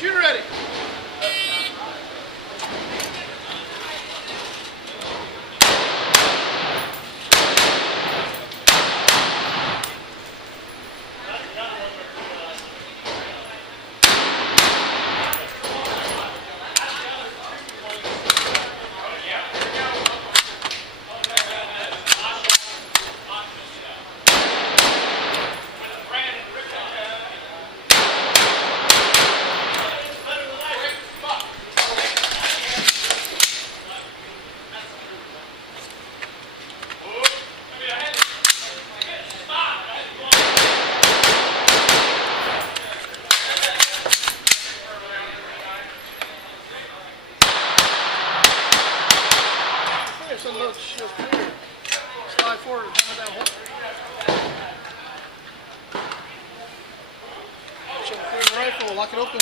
Shooter ready. So look, she'll clear. Slide forward and come down. She'll clear the rifle, lock it open.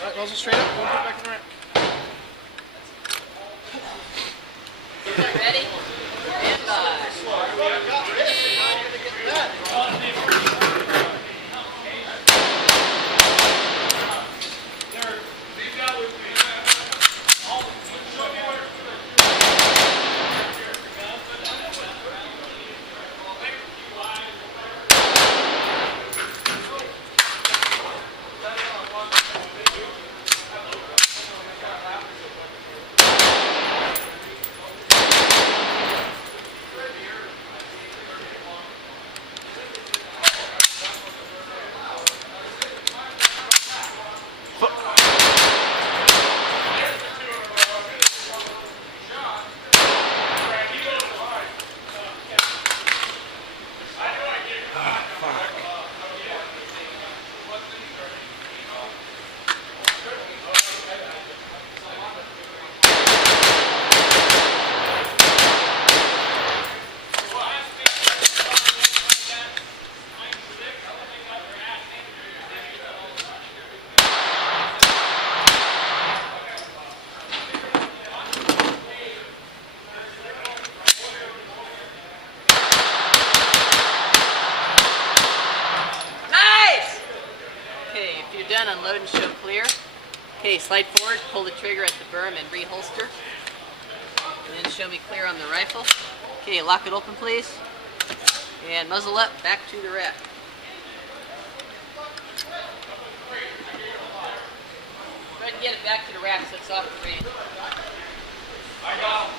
Alright, muzzle straight up, don't put it back in the rack. Ready? Stand by. Done, unload and show clear. Okay, slide forward, pull the trigger at the berm and reholster. And then show me clear on the rifle. Okay, lock it open please. And muzzle up, back to the rack. Try to get it back to the rack so it's off the range. I got